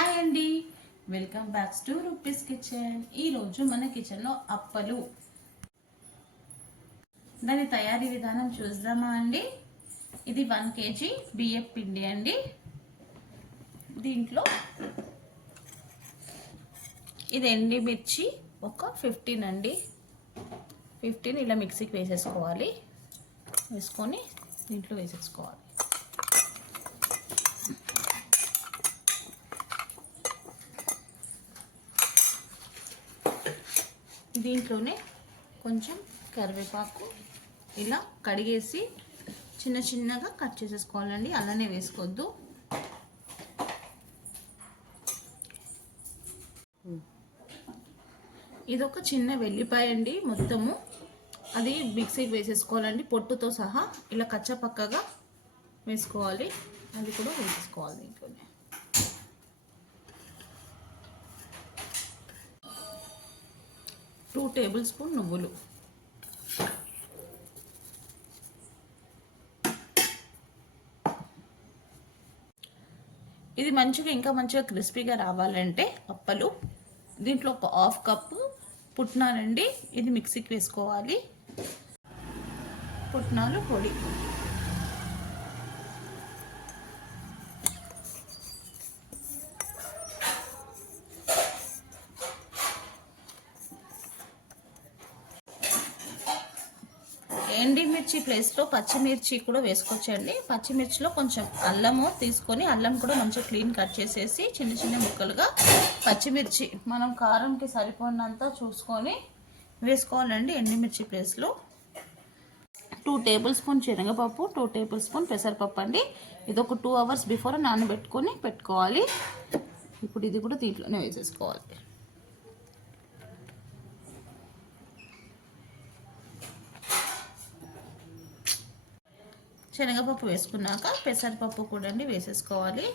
Hi అండి, welcome back to rupees kitchen. ఈరోజు మన కిచెన్లో అప్పలు, దాని తయారీ విధానం చూద్దామా అండి. ఇది 1 kg బియ్యం పిండి అండి. దీంట్లో ఇది ఎండిమిర్చి ఒక 15 అండి. 15 ఇలా మిక్సీకి వేసేసుకోవాలి. వేసుకొని దీంట్లో వేసేసుకోవాలి. దీంట్లోనే కొంచెం కరివేపాకు ఇలా కడిగేసి చిన్న చిన్నగా కట్ చేసేసుకోవాలండి. అలానే వేసుకోవద్దు. ఇదొక చిన్న వెల్లిపాయ అండి. మొత్తము అది మిక్సీకి వేసేసుకోవాలండి, పొట్టుతో సహా ఇలా కచ్చపక్కగా వేసుకోవాలి. అది కూడా వేసేసుకోవాలి. దీంట్లోనే 2 టేబుల్ స్పూన్ నువ్వులు, ఇది ఇంకా మంచిగా క్రిస్పీగా రావాలంటే అప్పలు దీంట్లో ఒక 1/2 కప్పు పుట్నాలండి. ఇది మిక్సీకి వేసుకోవాలి. పుట్నాలు పొడి, ఎండిమిర్చి ప్లేస్లో పచ్చిమిర్చి కూడా వేసుకోవచ్చండి. పచ్చిమిర్చిలో కొంచెం అల్లము తీసుకొని, అల్లం కూడా మంచిగా క్లీన్ కట్ చేసేసి చిన్న చిన్న ముక్కలుగా పచ్చిమిర్చి మనం కారంకి సరిపోయినంత చూసుకొని వేసుకోవాలండి. ఎండిమిర్చి ప్లేస్లో 2 టేబుల్ స్పూన్ శనగపప్పు, 2 టేబుల్ స్పూన్ పెసరపప్పు అండి. ఇది ఒక 2 అవర్స్ బిఫోర్ నానబెట్టుకొని పెట్టుకోవాలి. ఇప్పుడు ఇది కూడా దీంట్లోనే వేసేసుకోవాలి. శనగపప్పు వేసుకున్నాక పెసరపప్పు కూడా అండి వేసేసుకోవాలి.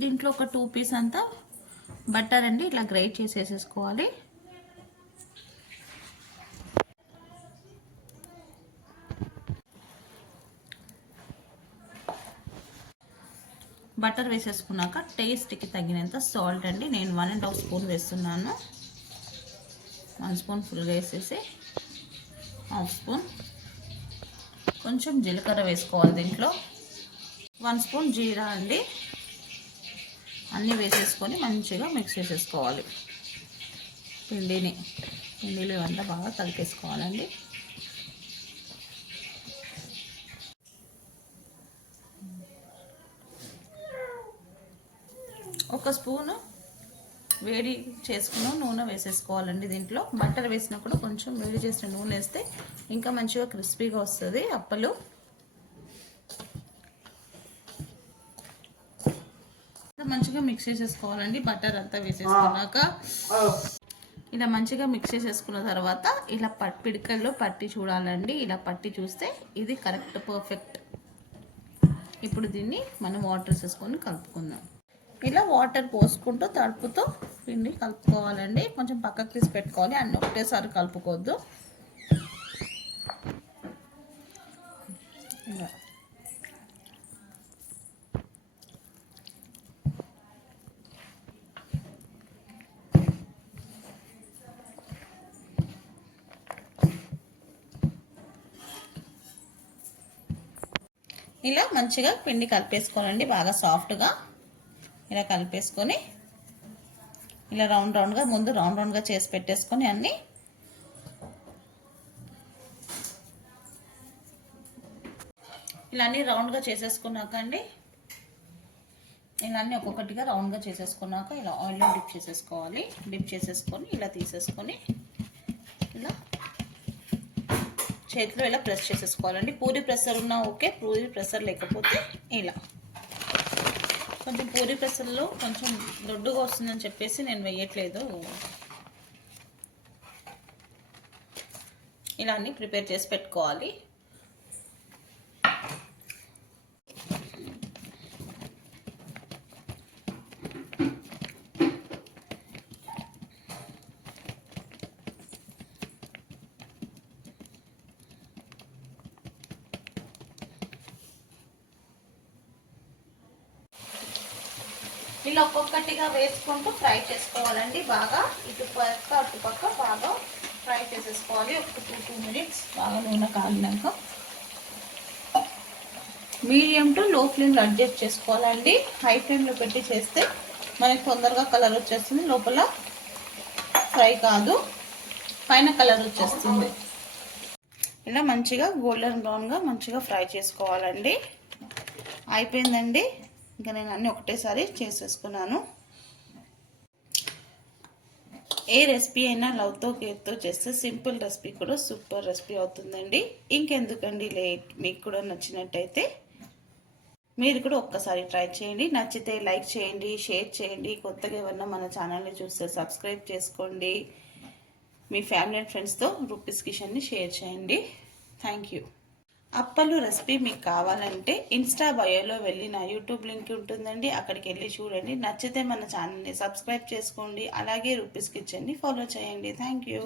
దీంట్లో ఒక 2 పీస్ అంతా బటర్ అండి ఇట్లా గ్రైండ్ చేసేసుకోవాలి. బటర్ వేసేసుకున్నాక టేస్ట్కి తగినంత సాల్ట్ అండి. నేను 1.5 స్పూన్ వేస్తున్నాను. 1 స్పూన్ ఫుల్గా వేసేసి 1/2 స్పూన్ కొంచెం జీలకర్ర వేసుకోవాలి. దీంట్లో 1 స్పూన్ జీరా అండి. అన్నీ వేసేసుకొని మంచిగా మిక్స్ చేసేసుకోవాలి. పిండిలో అంతా బాగా కలిపేసుకోవాలండి. ఒక స్పూను వేడి చేసుకున్న నూనె వేసేసుకోవాలండి. దీంట్లో బటర్ వేసినా కూడా కొంచెం వేడి చేసిన నూనె వేస్తే ఇంకా మంచిగా క్రిస్పీగా వస్తుంది అప్పలు. మంచిగా మిక్స్ చేసేసుకోవాలండి. బటర్ అంతా వేసేసుకున్నాక ఇలా మంచిగా మిక్స్ చేసేసుకున్న తర్వాత ఇలా పిడికల్లో పట్టి చూడాలండి. ఇలా పట్టి చూస్తే ఇది కరెక్ట్ పర్ఫెక్ట్. ఇప్పుడు దీన్ని మనం వాటర్ వేసేసుకొని కలుపుకుందాం. ఇలా వాటర్ పోసుకుంటూ తడుపుతూ పిండి కలుపుకోవాలండి. కొంచెం పక్కకు తీసి పెట్టుకోవాలి. అన్నీ ఒకటేసారి కలుపుకోవద్దు. ఇలా మంచిగా పిండి కలిపేసుకోవాలండి. బాగా సాఫ్ట్గా ఇలా కలిపేసుకొని ఇలా రౌండ్గా ముందు రౌండ్గా చేసి పెట్టేసుకొని అన్నీ ఇలా అన్నీ రౌండ్గా చేసేసుకున్నాక అండి, ఇలా అన్నీ ఒక్కొక్కటిగా రౌండ్గా చేసేసుకున్నాక ఇలా ఆయిల్లో డిప్ చేసేసుకోవాలి. డిప్ చేసేసుకొని ఇలా తీసేసుకొని ఇలా చేతిలో ఇలా ప్రెస్ చేసేసుకోవాలండి. పూరి ప్రెషర్ ఉన్నా ఓకే, పూరి ప్రెషర్ లేకపోతే ఇలా కొంచెం పూరి ప్రెషర్లో కొంచెం దొడ్డుగా వస్తుందని చెప్పేసి నేను వేయట్లేదు. ఇలా అన్నీ ప్రిపేర్ చేసి పెట్టుకోవాలి. ఇట్లా ఒక్కొక్కటిగా వేసుకుంటూ ఫ్రై చేసుకోవాలండి. బాగా ఇటుపక్క అటుపక్క బాగా ఫ్రై చేసేసుకోవాలి. ఒక 2 మినిట్స్ బాగా నూనె కాలినాక మీడియం టు లో ఫ్లేమ్లో అడ్జస్ట్ చేసుకోవాలండి. హై ఫ్లేమ్లో పెట్టి చేస్తే మనకి తొందరగా కలర్ వచ్చేస్తుంది, లోపల ఫ్రై కాదు, పైన కలర్ వచ్చేస్తుంది. ఇలా మంచిగా గోల్డెన్ బ్రౌన్గా మంచిగా ఫ్రై చేసుకోవాలండి. అయిపోయిందండి. ఇంకా నేను అన్నీ ఒకటేసారి చేసేసుకున్నాను. ఏ రెసిపీ అయినా లవ్తో కేర్తో చేస్తే సింపుల్ రెసిపీ కూడా సూపర్ రెసిపీ అవుతుందండి. ఇంకెందుకండి లేట్, మీకు కూడా నచ్చినట్టయితే మీరు కూడా ఒక్కసారి ట్రై చేయండి. నచ్చితే లైక్ చేయండి, షేర్ చేయండి. కొత్తగా ఎవరన్నా మన ఛానల్ని చూస్తే సబ్స్క్రైబ్ చేసుకోండి. మీ ఫ్యామిలీ అండ్ ఫ్రెండ్స్తో రూపీస్ కిచెన్ని షేర్ చేయండి. Thank you. అప్పలు రెసిపీ మీకు కావాలంటే ఇన్స్టా బయోలో వెళ్ళి నా యూట్యూబ్ లింక్ ఉంటుందండి, అక్కడికి వెళ్ళి చూడండి. నచ్చితే మన ఛానల్ని సబ్స్క్రైబ్ చేసుకోండి. అలాగే రూపీస్ కిచెన్ని ఫాలో చేయండి. Thank you.